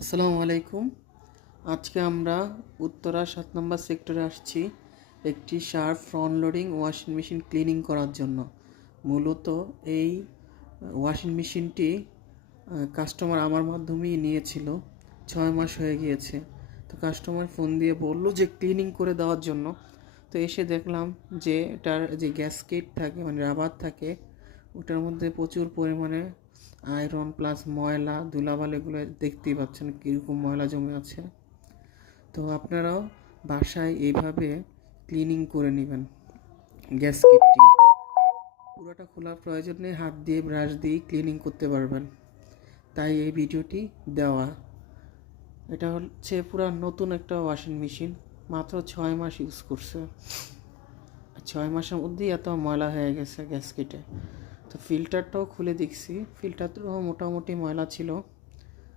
আসসালামু আলাইকুম। আজকে আমরা উত্তরা 7 নম্বর সেক্টরে আসছি একটি sharp front loading washing machine cleaning করার জন্য। মূলত এই ওয়াশিং মেশিনটি কাস্টমার আমার মাধ্যমেই নিয়েছিল। 6 মাস হয়ে গিয়েছে। তো কাস্টমার ফোন দিয়ে বলল যে ক্লিনিং করে দেওয়ার জন্য। তো এসে দেখলাম যে এটার যে গ্যাসকেট থাকে মানে রাবার থাকে, ওটার মধ্যে প্রচুর পরিমাণে আয়রন প্লাস ময়লা ধুলাবালি এগুলো দেখতেই পাচ্ছেন কীরকম ময়লা জমে আছে। তো আপনারাও বাসায় এইভাবে ক্লিনিং করে নেবেন গ্যাসকেটটি। পুরোটা খোলার প্রয়োজন নেই, হাত দিয়ে ব্রাশ দিয়ে ক্লিনিং করতে পারবেন। তাই এই ভিডিওটি দেওয়া। এটা হচ্ছে পুরো নতুন একটা ওয়াশিং মেশিন, মাত্র 6 মাস ইউজ করছে। 6 মাসের মধ্যেই এত ময়লা হয়ে গেছে গ্যাসকেটে। তো ফিল্টারটাও খুলে দেখছি, ফিল্টারটাও মোটামুটি ময়লা ছিল।